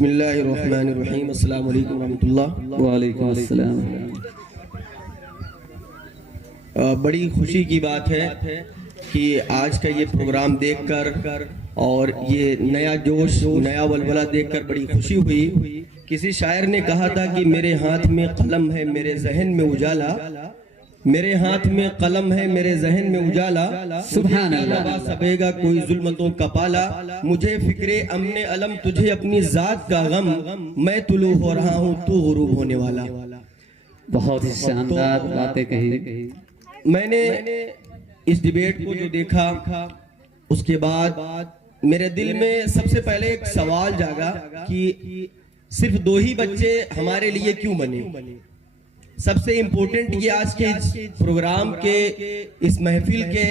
बिस्मिल्लाहिर्रहमानिर्रहीम। अस्सलाम वालेकुम रहमतुल्लाह। वालेकुम अस्सलाम। बड़ी खुशी की बात है कि आज का ये प्रोग्राम देखकर और ये नया जोश, नया वलवला देखकर बड़ी खुशी हुई। किसी शायर ने कहा था कि मेरे हाथ में कलम है, मेरे जहन में उजाला, मेरे हाथ में कलम है, मेरे जहन में उजाला, सुभान अल्लाह। सबेगा कोई जुल्मतों का पाला, मुझे फिक्रे अमने अलम, तुझे अपनी जात का गम, मैं तुलू हो रहा हूँ, तू गुरूब होने वाला। बहुत ही शानदार बातें कही। मैंने इस डिबेट को जो देखा उसके बाद मेरे दिल में सबसे पहले एक सवाल जागा कि सिर्फ दो ही बच्चे हमारे लिए क्यों बने। सबसे इम्पोर्टेंट ये आज के प्रोग्राम के इस महफिल के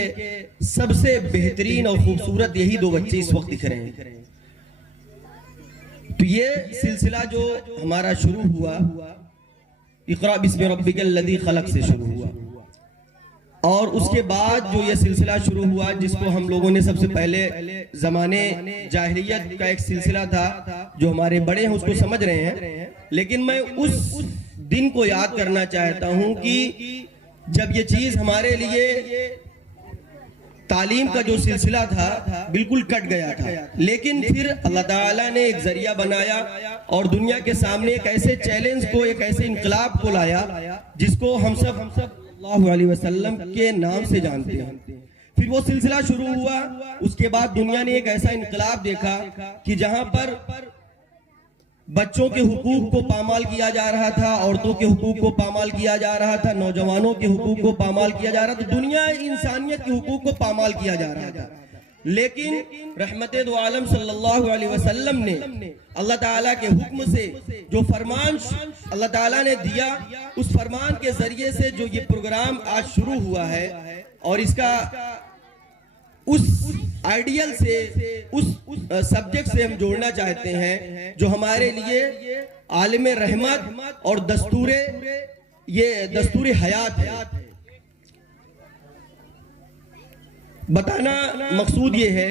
सबसे बेहतरीन और खूबसूरत यही दो बच्चे इस वक्त दिख रहे हैं। तो ये सिलसिला जो हमारा शुरू हुआ इक़रा बिस्मि रब्बिकल लज़ी खलक़ से शुरू हुआ, और उसके बाद जो ये सिलसिला शुरू हुआ जिसको हम लोगों ने सबसे पहले जमाने जाहिलियत का एक सिलसिला था, जो हमारे बड़े हैं उसको समझ रहे हैं, लेकिन मैं उस दिन को याद करना चाहता हूं कि जब ये चीज हमारे लिए तालीम का जो सिलसिला था बिल्कुल कट गया था, लेकिन फिर अल्लाह ताला ने एक जरिया बनाया और दुनिया के सामने एक ऐसे चैलेंज को, एक ऐसे इनकलाब को लाया जिसको हम सब सल्लल्लाहु अलैहि वसल्लम के नाम से जानते हैं। फिर वो सिलसिला शुरू हुआ। उसके बाद दुनिया ने एक ऐसा इनकलाब देखा कि जहां पर बच्चों के हुकूक को पामाल किया जा रहा था, औरतों के हुकूक को पामाल किया जा रहा था, नौजवानों के हुकूक को पामाल किया जा रहा था, दुनिया इंसानियत के हुकूक को पामाल किया जा रहा था। लेकिन रहमते दो आलम सल्लल्लाहु अलैहि वसल्लम ने अल्लाह ताला के हुक्म से जो फरमान अल्लाह ताला ने दिया, उस फरमान के जरिए से जो ये प्रोग्राम आज शुरू हुआ है, और इसका उस आइडियल से, उस सब्जेक्ट से हम जोड़ना चाहते हैं जो हमारे लिए आलिम रहमत और दस्तूर हयात है। बताना मकसूद ये है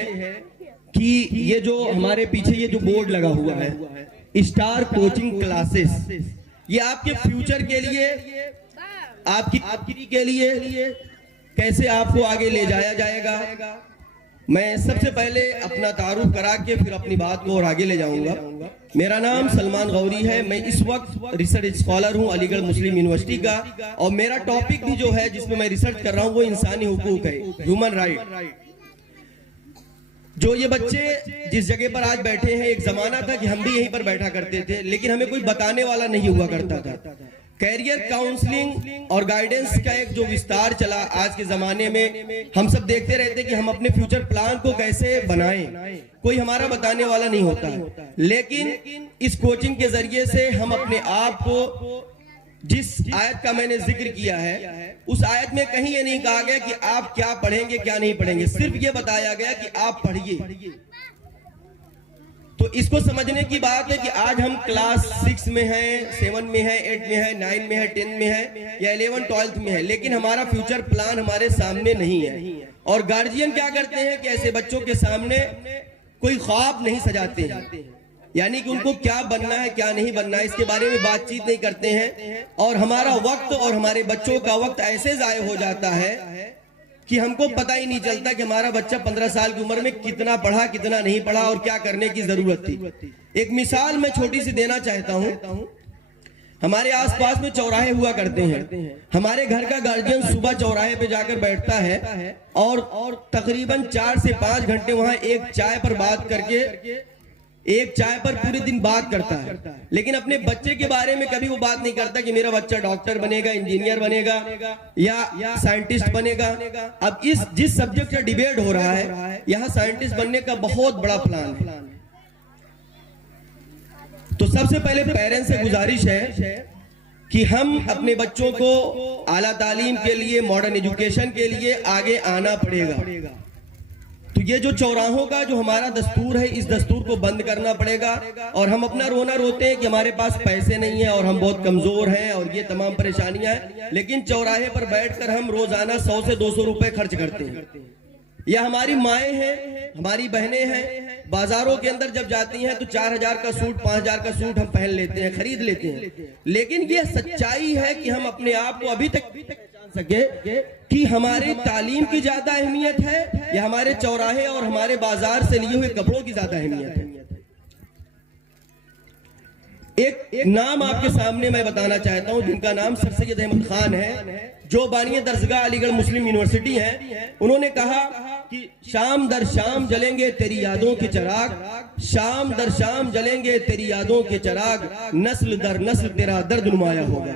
कि ये जो हमारे पीछे ये जो बोर्ड लगा हुआ है, स्टार कोचिंग क्लासेस, ये आपके फ्यूचर के लिए, आपकी के लिए कैसे आपको आगे ले जाया जाएगा। मैं सबसे पहले अपना तारुफ करा के फिर अपनी बात को और आगे ले जाऊंगा। मेरा नाम सलमान गौरी है। मैं इस वक्त रिसर्च स्कॉलर हूं अलीगढ़ मुस्लिम यूनिवर्सिटी का, और मेरा टॉपिक भी जो है जिसमें मैं रिसर्च कर रहा हूं वो इंसानी हुकूक है, ह्यूमन राइट। जो ये बच्चे जिस जगह पर आज बैठे हैं, एक जमाना था कि हम भी यहीं पर बैठा करते थे, लेकिन हमें कोई बताने वाला नहीं हुआ करता था। कैरियर काउंसलिंग और गाइडेंस का एक जो विस्तार चला आज के जमाने में, हम सब देखते रहते कि हम अपने फ्यूचर प्लान को कैसे बनाएं, कोई हमारा बताने वाला नहीं होता है। लेकिन इस कोचिंग के जरिए से हम अपने आप को, जिस आयत का मैंने जिक्र किया है, उस आयत में कहीं ये नहीं कहा गया कि आप क्या पढ़ेंगे क्या नहीं पढ़ेंगे, सिर्फ ये बताया गया कि आप पढ़िए। तो इसको समझने की बात है कि आज हम क्लास 6 में हैं, 7 में हैं, 8 में हैं, 9 में हैं, 10 में हैं या 11 12 में है, लेकिन हमारा फ्यूचर प्लान हमारे सामने नहीं है। और गार्जियन क्या करते हैं कि ऐसे बच्चों के सामने कोई ख्वाब नहीं सजाते हैं, यानी कि उनको क्या बनना है क्या नहीं बनना है इसके बारे में बातचीत नहीं करते हैं, और हमारा वक्त और हमारे बच्चों का वक्त ऐसे जाया हो जाता है कि हमको पता ही नहीं चलता कि हमारा बच्चा 15 साल की उम्र में कितना पढ़ा कितना नहीं पढ़ा और क्या करने की जरूरत थी। एक मिसाल मैं छोटी सी देना चाहता हूँ। हमारे आसपास में चौराहे हुआ करते हैं। हमारे घर का गार्जियन सुबह चौराहे पे जाकर बैठता है और तकरीबन 4 से 5 घंटे वहां एक चाय पर बात करके, एक चाय पर पूरे दिन बात करता है, लेकिन अपने बच्चे के बारे में कभी वो बात नहीं करता कि मेरा बच्चा डॉक्टर बनेगा, इंजीनियर बनेगा या साइंटिस्ट बनेगा। अब जिस सब्जेक्ट का डिबेट हो रहा है, यहाँ साइंटिस्ट बनने का बहुत बड़ा प्लान है। तो सबसे पहले पेरेंट्स से गुजारिश है कि हम अपने बच्चों को आला तालीम के लिए, मॉडर्न एजुकेशन के लिए आगे आना पड़ेगा। तो ये जो चौराहों का जो हमारा दस्तूर है, इस दस्तूर को बंद करना पड़ेगा। और हम अपना रोना रोते हैं कि हमारे पास पैसे नहीं है और हम बहुत कमजोर हैं और ये तमाम परेशानियां हैं, लेकिन चौराहे पर बैठकर हम रोजाना 100 से 200 रुपए खर्च करते हैं। या हमारी माएँ हैं, हमारी बहनें हैं, बाजारों के अंदर जब जाती हैं तो 4000 का सूट 5000 का सूट हम पहन लेते हैं, खरीद लेते हैं। लेकिन ये सच्चाई है कि हम अपने आप को अभी तक जान सके कि हमारी तालीम की ज्यादा अहमियत है या हमारे चौराहे और हमारे बाजार से लिए हुए कपड़ों की ज्यादा अहमियत है। एक नाम आपके सामने मैं बताना चाहता हूं, जिनका नाम सर सैयद अहमद खान है, जो बानिया दरसगाह अलीगढ़ मुस्लिम यूनिवर्सिटी है। उन्होंने कहा कि शाम दर शाम जलेंगे तेरी यादों के चिराग, शाम दर शाम जलेंगे तेरी यादों के चिराग, नस्ल दर नस्ल तेरा दर्द नुमाया होगा।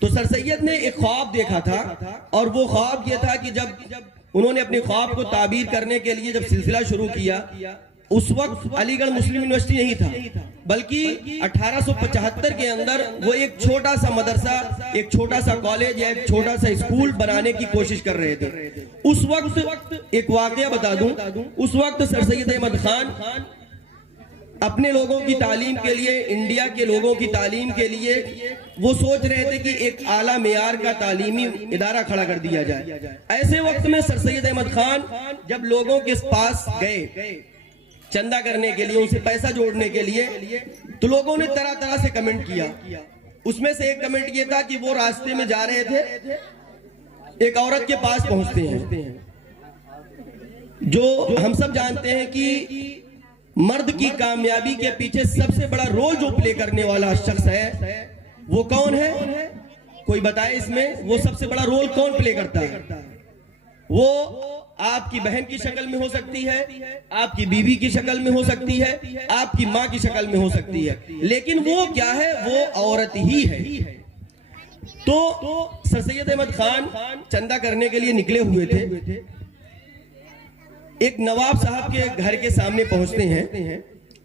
तो सर सैयद ने एक ख्वाब देखा था और वो ख्वाब ये था कि जब उन्होंने अपने ख्वाब को ताबीर करने के लिए जब सिलसिला शुरू किया, उस वक्त अलीगढ़ मुस्लिम यूनिवर्सिटी नहीं था, बल्कि 1875 के अंदर वो एक छोटा सा मदरसा, एक छोटा सा कॉलेज या एक छोटा सा स्कूल बनाने की कोशिश कर रहे थे। उस वक्त एक वाकया बता दूं, उस वक्त सर सैयद अहमद खान अपने लोगों की तालीम के लिए, इंडिया के लोगों की तालीम के लिए वो सोच रहे थे कि एक आला मेयार का तालीमी इदारा खड़ा कर दिया जाए। ऐसे वक्त में सर सैयद अहमद खान जब लोगों के पास गए चंदा करने के लिए, उनसे पैसा जोड़ने के लिए, तो लोगों ने तरह तरह से कमेंट किया। उसमें से एक कमेंट ये था कि वो रास्ते में जा रहे थे, एक औरत के पास पहुंचते हैं, जो हम सब जानते हैं कि मर्द की कामयाबी के पीछे सबसे बड़ा रोल जो प्ले करने वाला शख्स है वो कौन है? कोई बताए इसमें वो सबसे बड़ा रोल कौन प्ले करता है? वो आपकी बहन की शक्ल में हो सकती है, आपकी बीवी की शक्ल में हो सकती है, आपकी माँ की शक्ल में हो सकती है, लेकिन वो क्या है? वो औरत ही है। तो सर सैयद अहमद खान चंदा करने के लिए निकले हुए थे। एक नवाब साहब के घर के सामने पहुंचते हैं,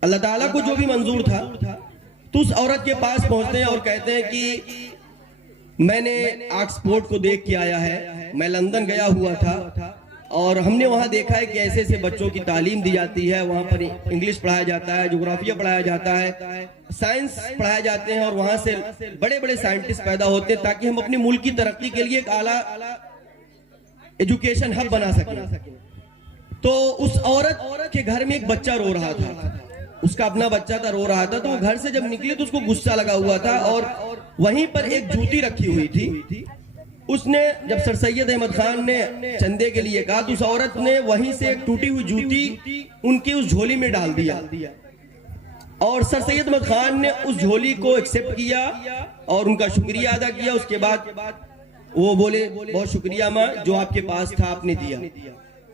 अल्लाह ताला को जो भी मंजूर था, तो उस औरत के पास पहुंचते हैं और कहते हैं कि मैंने ऑक्सफोर्ड को देख के आया है, मैं लंदन गया हुआ था और हमने वहां देखा है कि ऐसे ऐसे बच्चों की तालीम दी जाती है, वहां पर इंग्लिश पढ़ाया जाता है, ज्योग्राफिया पढ़ाया जाता है, साइंस पढ़ाए जाते हैं और वहां से बड़े बड़े साइंटिस्ट पैदा होते हैं ताकि हम अपने मुल्क की तरक्की के लिए एक आला एजुकेशन हब बना सकें। तो उस औरत के घर में एक बच्चा रो रहा था, उसका अपना बच्चा था, रो रहा था। तो वो घर से जब निकले तो उसको गुस्सा लगा हुआ था और वहीं पर एक जूती रखी हुई थी। उसने जब सर सैयद अहमद खान ने चंदे के लिए कहा तो उस औरत ने वहीं से एक टूटी हुई जूती उनकी उस झोली में डाल दिया और सर सैयद अहमद खान ने उस झोली को एक्सेप्ट किया और उनका शुक्रिया अदा किया। उसके बाद वो बोले बहुत शुक्रिया माँ, जो आपके पास था आपने दिया।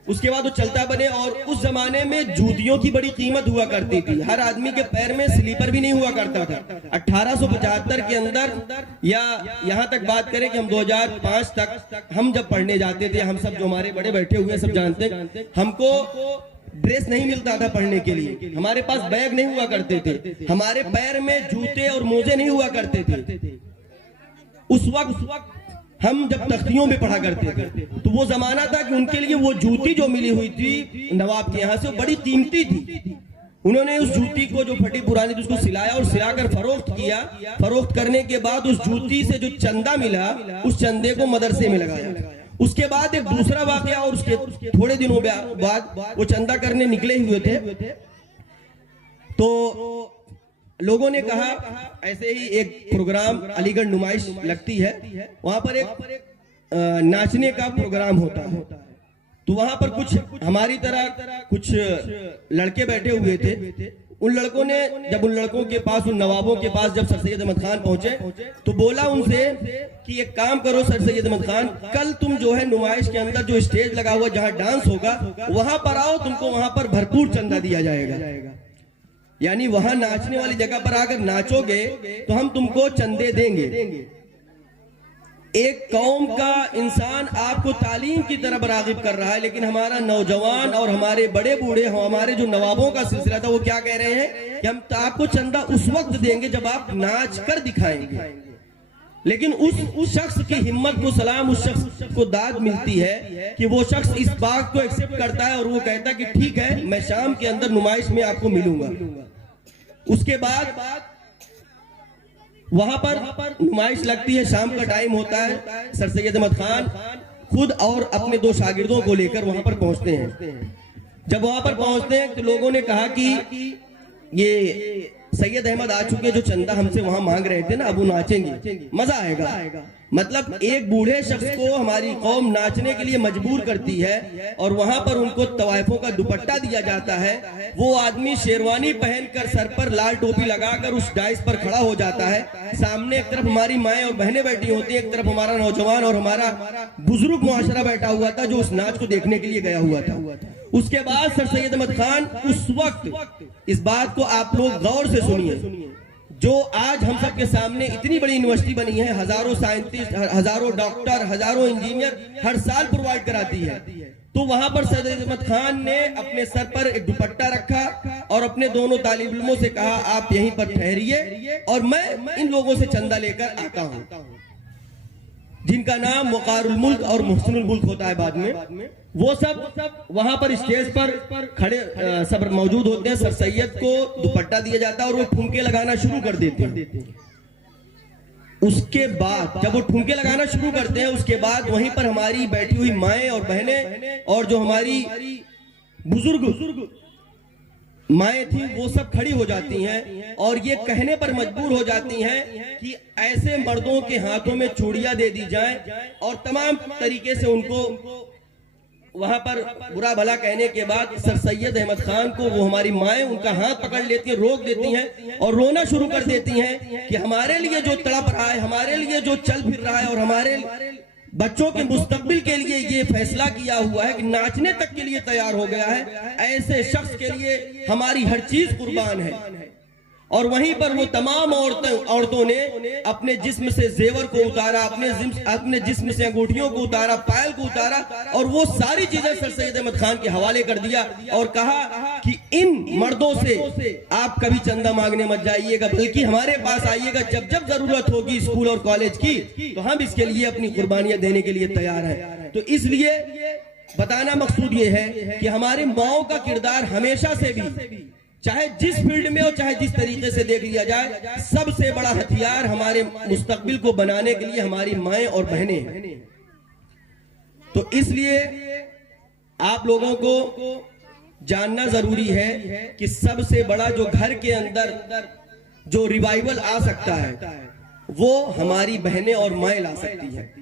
उसके बाद वो चलता बने और उस जमाने में जूतियों की बड़ी कीमत हुआ करती थी, हर आदमी के पैर में स्लीपर भी नहीं हुआ करता था। 1875 के अंदर या यहाँ तक बात करें कि हम 2005 तक हम जब पढ़ने जाते थे, हम सब जो हमारे बड़े बैठे हुए सब जानते हैं, हमको ड्रेस नहीं मिलता था पढ़ने के लिए, हमारे पास बैग नहीं हुआ करते थे, हमारे पैर में जूते और मोजे नहीं हुआ करते थे। उस वक्त हम जब तख्तियों में पढ़ा करते थे तो वो जमाना था कि उनके लिए वो जूती जो मिली हुई थी नवाब के यहाँ से वो बड़ी कीमती थी। उन्होंने उस जूती को जो फटी पुरानी थी उसको सिलाया और सिलाकर फरोख्त किया। फरोख्त करने के बाद उस जूती से जो चंदा मिला उस चंदे को मदरसे में लगाया। उसके बाद एक दूसरा वाकया और उसके थोड़े दिनों बाद वो चंदा करने निकले हुए थे तो लोगों ने कहा ऐसे ही एक प्रोग्राम अलीगढ़ नुमाइश लगती है, वहां पर एक नाचने का प्रोग्राम होता है। तो वहां पर कुछ हमारी तरह कुछ लड़के बैठे हुए थे। उन लड़कों ने जब उन लड़कों के पास, उन नवाबों के पास जब सर सैयद अहमद खान पहुंचे तो बोला उनसे कि एक काम करो सर सैयद अहमद खान, कल तुम जो है नुमाइश के अंदर जो स्टेज लगा हुआ जहां डांस होगा वहां पर आओ, तुमको वहां पर भरपूर चंदा दिया जाएगा। यानी वहां नाचने वाली जगह पर आकर नाचोगे तो हम तुमको चंदे देंगे। एक कौम का इंसान आपको तालीम की तरफ रागिब कर रहा है, लेकिन हमारा नौजवान और हमारे बड़े बूढ़े, हमारे जो नवाबों का सिलसिला था, वो क्या कह रहे हैं कि हम आपको चंदा उस वक्त देंगे जब आप नाच कर दिखाएंगे। लेकिन उस शख्स की हिम्मत को सलाम, उस शख्स को दाद मिलती है कि वो शख्स इस बात को एक्सेप्ट करता है और वो कहता है कि ठीक है, मैं शाम के अंदर नुमाइश में आपको मिलूंगा। उसके बाद वहां पर नुमाइश लगती है, शाम का टाइम होता है। सर सैयद अहमद खान खुद और अपने 2 शागिर्दों को लेकर वहां पर पहुंचते हैं। जब वहां पर पहुंचते हैं तो लोगों ने कहा कि ये सैयद अहमद आ चुके, जो चंदा हमसे वहां मांग रहे थे ना, अब वो नाचेंगे, मजा आएगा। मतलब एक बूढ़े शख्स को हमारी कौम नाचने के लिए मजबूर करती है और वहां पर उनको तवाइफों का दुपट्टा दिया जाता है। वो आदमी शेरवानी पहनकर सर पर लाल टोपी लगाकर उस डाइस पर खड़ा हो जाता है। सामने एक तरफ हमारी माएं और बहनें बैठी होती हैं, एक तरफ हमारा नौजवान और हमारा बुजुर्ग मुआशरा बैठा हुआ था जो उस नाच को देखने के लिए गया हुआ था। उसके बाद सर सैयद अहमद खान उस वक्त, इस बात को आप लोग गौर से सुनिए, जो आज हम सब के सामने इतनी बड़ी यूनिवर्सिटी बनी है, हजारों साइंटिस्ट, हजारों डॉक्टर, हजारों इंजीनियर हर साल प्रोवाइड कराती है, तो वहां पर सैयद अहमद खान ने अपने सर पर एक दुपट्टा रखा और अपने दोनों तालिब इल्मों से कहा, आप यहीं पर ठहरिए और मैं इन लोगों से चंदा लेकर आता हूं, जिनका नाम वक़ारुल मुल्क और मुहसिनुल मुल्क होता है बाद में। वो सब वहां पर स्टेज पर खड़े सब मौजूद होते हैं। सर सैयद को दुपट्टा दिया जाता है और वो ठुमके लगाना शुरू कर देते हैं। उसके बाद जब वो ठुमके लगाना शुरू करते हैं, उसके बाद वहीं पर हमारी बैठी हुई माएं और बहनें और जो हमारी बुजुर्ग माएं थी, वो सब खड़ी हो जाती हैं और ये कहने पर मजबूर हो जाती हैं कि ऐसे मर्दों के हाथों में चूड़ियां दे दी जाएं और तमाम तरीके से उनको वहां पर बुरा भला कहने के बाद सर सैयद अहमद खान को वो हमारी माएं उनका हाथ पकड़ लेती हैं, रोक देती हैं और रोना शुरू कर देती हैं कि हमारे लिए जो तड़प रहा है, हमारे लिए जो चल फिर रहा है और हमारे बच्चों के मुस्तकबिल के लिए ये फैसला किया हुआ है कि नाचने तक के लिए तैयार हो गया है, ऐसे शख्स के लिए हमारी हर चीज कुर्बान है। और वहीं पर वो तमाम औरतों ने अपने जिस्म से जेवर को उतारा, अपने जिस्म से अंगूठियों को उतारा, पायल को उतारा और वो सारी चीजें सर सैयद अहमद खान के हवाले कर दिया और कहा कि इन मर्दों से आप कभी चंदा मांगने मत जाइएगा, बल्कि हमारे पास आइएगा, जब जब जरूरत होगी स्कूल और कॉलेज की तो हम इसके लिए अपनी कुर्बानियां देने के लिए तैयार हैं। तो इसलिए बताना मकसूद ये है कि हमारे माओ का किरदार हमेशा से भी, चाहे जिस फील्ड में हो, चाहे जिस तरीके से देख लिया जाए, सबसे बड़ा हथियार हमारे मुस्तकबिल को बनाने के लिए हमारी माएं और बहनें हैं। तो इसलिए आप लोगों को जानना जरूरी है कि सबसे बड़ा जो घर के अंदर जो रिवाइवल आ सकता है वो हमारी बहनें और माएं ला सकती है।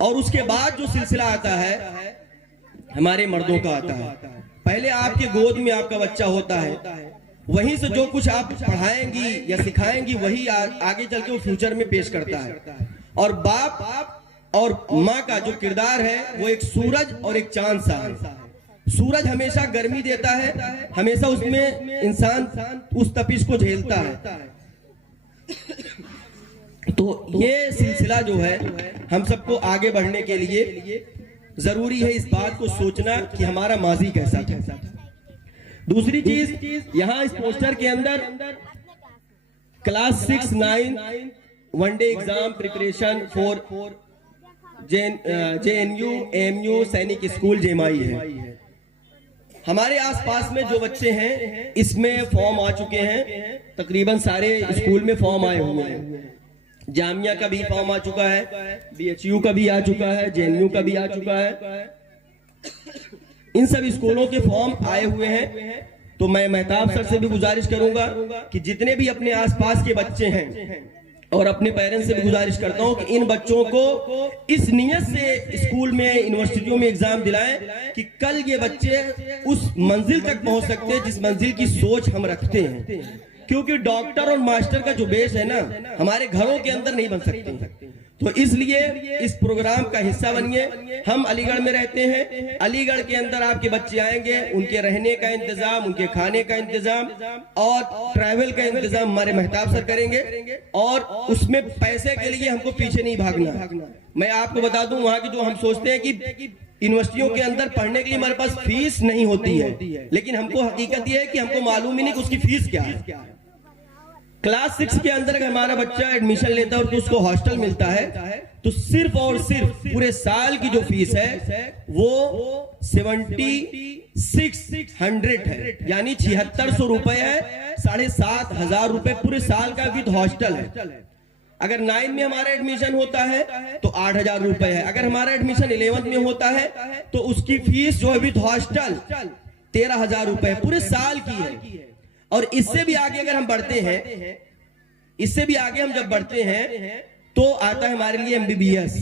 और उसके बाद जो सिलसिला आता है हमारे मर्दों का आता है। पहले आपके गोद में आपका बच्चा होता है, वहीं से जो कुछ आप पढ़ाएंगी या सिखाएंगी वही आगे चल के वो फ्यूचर में पेश करता है। और बाप और माँ का जो किरदार है वो एक सूरज और एक चांद सा है। सूरज हमेशा गर्मी देता है, हमेशा उसमें इंसान उस तपिश को झेलता है। तो ये सिलसिला जो है हम सबको आगे बढ़ने के लिए जरूरी है इस बात को सोचना कि हमारा माजी कैसा था। दूसरी चीज, यहाँ इस पोस्टर के अंदर class 6, 9 one day exam preparation for JNU AMU सैनिक स्कूल जेमाई है। हमारे आसपास में जो बच्चे हैं इसमें फॉर्म आ चुके हैं, तकरीबन सारे स्कूल में फॉर्म आए हुए हैं। जामिया का भी फॉर्म आ चुका है, BHU का भी आ चुका है, JNU का भी आ चुका है। इन सब स्कूलों के फॉर्म आए हुए हैं। तो मैं मेहताब सर से भी गुजारिश करूंगा कि जितने भी अपने आसपास के बच्चे हैं और अपने पेरेंट्स से भी गुजारिश करता हूं कि इन बच्चों को इस नियत से स्कूल में, यूनिवर्सिटियों में एग्जाम दिलाएं कि कल ये बच्चे उस मंजिल तक पहुंच सकते हैं जिस मंजिल की सोच हम रखते हैं। क्योंकि डॉक्टर और मास्टर का जो बेस है ना, हमारे घरों के अंदर नहीं बन सकते। तो इसलिए इस प्रोग्राम का हिस्सा बनिए। हम अलीगढ़ में रहते हैं, अलीगढ़ के अंदर आपके बच्चे आएंगे, उनके रहने का इंतजाम, उनके खाने का इंतजाम और ट्रैवल का इंतजाम हमारे मेहताब सर करेंगे। और उसमें पैसे के लिए हमको पीछे नहीं भागना। मैं आपको बता दूं, वहां की जो हम सोचते हैं कि यूनिवर्सिटियों के अंदर पढ़ने के लिए हमारे पास फीस नहीं होती है, लेकिन हमको हकीकत यह है कि हमको मालूम ही नहीं कि उसकी फीस क्या है। क्लास 6 के अंदर अगर हमारा बच्चा एडमिशन लेता है और उसको हॉस्टल मिलता है तो सिर्फ और सिर्फ पूरे साल की जो फीस है वो 7600 है, यानी 7600 रुपए है, 7500 रुपए पूरे साल का विद हॉस्टल है। अगर 9 में हमारा एडमिशन होता है तो 8,000 रुपए है। अगर हमारा एडमिशन 11th में होता है तो उसकी फीस जो है विद हॉस्टल 13,000 रुपए पूरे साल की है। और इससे भी आगे अगर हम बढ़ते हैं, इससे भी आगे हम जब बढ़ते हैं तो आता है हमारे लिए MBBS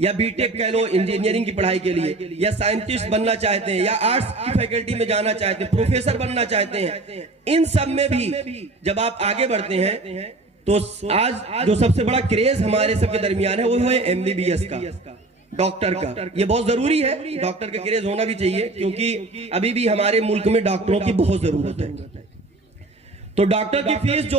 या बीटेक कह लो, इंजीनियरिंग की पढ़ाई के लिए, या साइंटिस्ट बनना चाहते हैं, या आर्ट्स की फैकल्टी में जाना चाहते हैं, प्रोफेसर बनना चाहते हैं। इन सब में भी जब आप आगे बढ़ते हैं तो आज जो सबसे बड़ा क्रेज हमारे सबके दरमियान है वो है MBBS का, डॉक्टर का। ये बहुत जरूरी है, डॉक्टर का क्रेज होना भी चाहिए, क्योंकि अभी भी हमारे मुल्क में डॉक्टरों की बहुत जरूरत है। तो डॉक्टर की फीस जो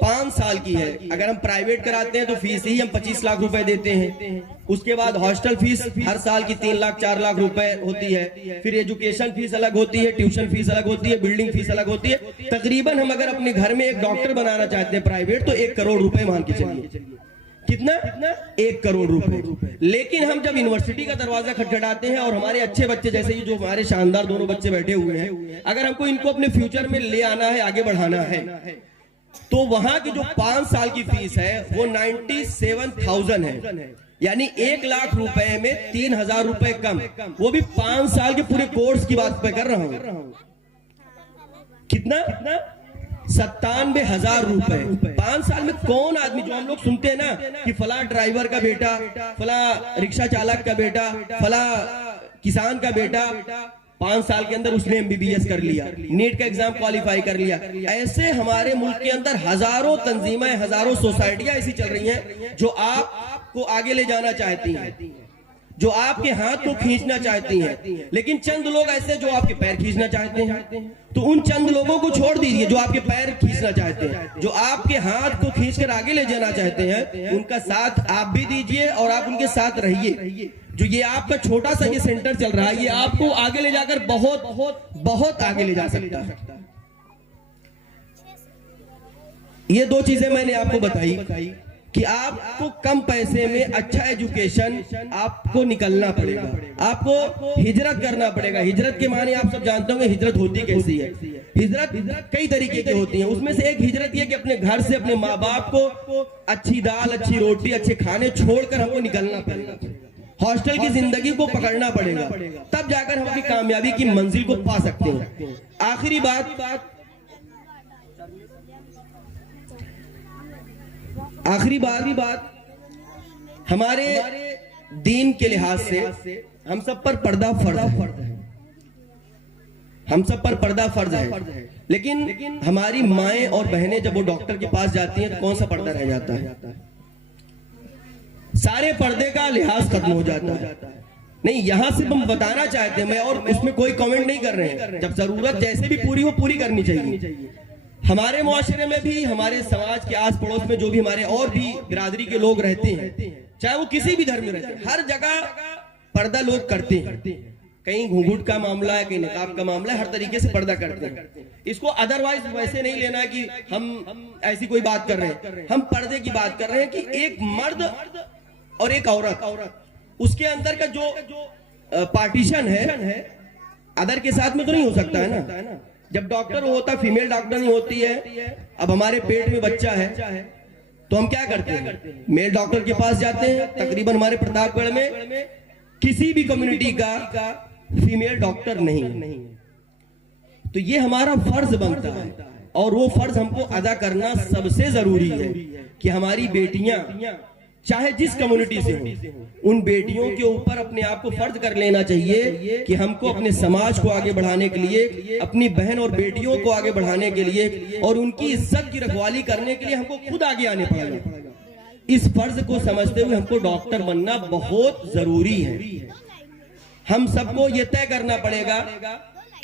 5 साल की है, अगर हम प्राइवेट कराते हैं तो फीस ही हम 25 लाख रुपए देते हैं। उसके बाद हॉस्टल फीस हर साल की 3 लाख 4 लाख रुपए होती है। फिर एजुकेशन फीस अलग होती है, ट्यूशन फीस अलग होती है, बिल्डिंग फीस अलग होती है। तकरीबन हम अगर अपने घर में एक डॉक्टर बनाना चाहते हैं प्राइवेट तो 1 करोड़ रुपए मान के चलिए। कितना? 1 करोड़ रुपए। लेकिन हम जब यूनिवर्सिटी का दरवाजा खटखटाते हैं और हमारे अच्छे बच्चे, जैसे ये जो हमारे शानदार दोनों बच्चे बैठे हुए हैं, अगर हमको इनको अपने फ्यूचर में ले आना है, आगे बढ़ाना है, तो वहां की जो 5 साल की फीस है वो 97,000 है। यानी 1 लाख रुपए में 3,000 रुपए कम, वो भी 5 साल के पूरे कोर्स की बात पे कर रहा हूं। कितना? 97,000 रुपए 5 साल में। कौन आदमी, जो हम लोग सुनते हैं ना कि फला ड्राइवर का बेटा, फला रिक्शा चालक का बेटा, फला किसान का बेटा 5 साल के अंदर उसने MBBS कर लिया, नीट का एग्जाम क्वालिफाई कर लिया। ऐसे हमारे मुल्क के अंदर हजारों तंजीमें, हजारों सोसाइटियां ऐसी चल रही हैं जो आपको आगे ले जाना चाहती हैं, जो आपके हाथ को खींचना चाहती हैं। लेकिन चंद लोग ऐसे जो आपके पैर खींचना चाहते हैं, तो उन चंद लोगों को छोड़ दीजिए जो आपके पैर खींचना चाहते हैं। जो आपके हाथ को खींचकर आगे ले जाना चाहते हैं, उनका साथ आप भी दीजिए और आप उनके साथ रहिए। जो ये आपका छोटा सा ये सेंटर चल रहा है, ये आपको आगे ले जाकर बहुत बहुत बहुत आगे ले जा सकता है। ये 2 चीजें मैंने आपको बताई कि आपको कम पैसे में अच्छा एजुकेशन आपको निकलना पड़ेगा, आपको हिजरत करना पड़ेगा। हिजरत के माने आप सब जानते होंगे हिजरत होती कैसी है। हिजरत कई तरीके की होती है। उसमें से एक हिजरत ये कि अपने घर से अपने माँ बाप को अच्छी दाल, अच्छी रोटी, अच्छे खाने छोड़कर हमको निकलना पड़ेगा। हॉस्टल की जिंदगी को पकड़ना पड़ेगा, तब जाकर हम अपनी कामयाबी की मंजिल को पा सकते हैं। आखिरी बात हमारे दीन के लिहाज से हम सब पर पर्दा फर्ज है, हम सब पर पर्दा फर्ज है। लेकिन हमारी माएं और बहनें जब वो डॉक्टर के पास जाती हैं तो कौन सा पर्दा रह जाता है? सारे पर्दे का लिहाज खत्म हो जाता है। नहीं, यहां से हम बताना चाहते हैं, मैं और उसमें कोई कमेंट नहीं कर रहे हैं। जब जरूरत जैसे भी पूरी हो, पूरी करनी चाहिए। हमारे मुआशरे में भी, हमारे समाज के आस पड़ोस में जो भी हमारे और भी बिरादरी के लोग रहते हैं, चाहे वो किसी भी धर्म में रहते हैं, हर जगह पर्दा लोग करते हैं। कहीं घूंघट का मामला है, कहीं निकाब का मामला है, हर तरीके से पर्दा करते हैं। इसको अदरवाइज वैसे नहीं लेना कि हम ऐसी कोई बात कर रहे हैं। हम पर्दे की बात कर रहे हैं कि एक मर्द और एक औरत, उसके अंदर का जो पार्टीशन है अदर के साथ में तो नहीं हो सकता है ना। जब डॉक्टर होता, फीमेल डॉक्टर नहीं होती है, अब हमारे पेट में बच्चा है तो हम क्या करते हैं? मेल डॉक्टर के पास जाते हैं। तकरीबन हमारे प्रतापगढ़ में किसी भी कम्युनिटी का फीमेल डॉक्टर नहीं है। तो ये हमारा फर्ज बनता है और वो फर्ज हमको अदा करना सबसे जरूरी है कि हमारी बेटियां चाहे जिस कम्युनिटी से हो, उन बेटियों के ऊपर अपने आप को फर्ज कर लेना चाहिए कि हमको अपने समाज को आगे बढ़ाने के लिए, अपनी बहन और बेटियों को आगे बढ़ाने के लिए और उनकी इज्जत की रखवाली करने के लिए हमको खुद आगे आने पड़ेगा। इस फर्ज को समझते हुए हमको डॉक्टर बनना बहुत जरूरी है। हम सबको ये तय करना पड़ेगा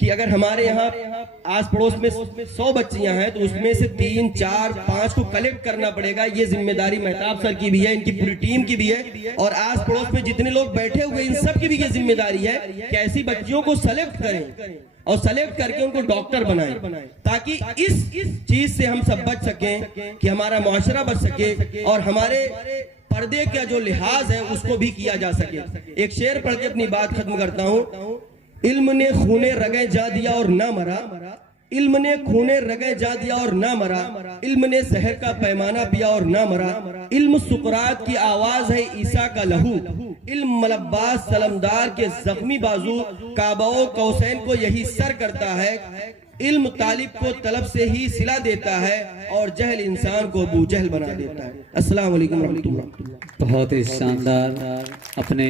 कि अगर हमारे यहाँ आस पड़ोस में 100 बच्चियां हैं तो उसमें से 3, 4, 5 को कलेक्ट करना पड़ेगा। ये जिम्मेदारी मेहताब सर की भी है, इनकी पूरी टीम की भी है और आस पड़ोस में जितने लोग बैठे हुए इन सब की भी ये जिम्मेदारी है कि ऐसी बच्चियों को सेलेक्ट करें और सेलेक्ट करके उनको डॉक्टर बनाएं, ताकि इस चीज से हम सब बच सकें कि हमारा मुआशरा बच सके और हमारे पर्दे का जो लिहाज है उसको भी किया जा सके। एक शेर पढ़ के अपनी बात खत्म करता हूं। इल्म ने खूने रगे जा दिया और ना मरा, इल्म ने खूने रगे जा दिया और ना मरा, इल्म ने जहर का पैमाना पिया और ना मरा। इल्म सुकरात की आवाज है ईसा का लहू, इल्म मलब्बास सलमदार के जख्मी बाजू, काबाओ कौसैन को यही सर करता है। इल्म तालिब को तलब से ही सिला देता है और जहल इंसान को बूजहल बना देता है। अस्सलाम वालेकुम रहमतुल्लाह। बहुत ही शानदार अपने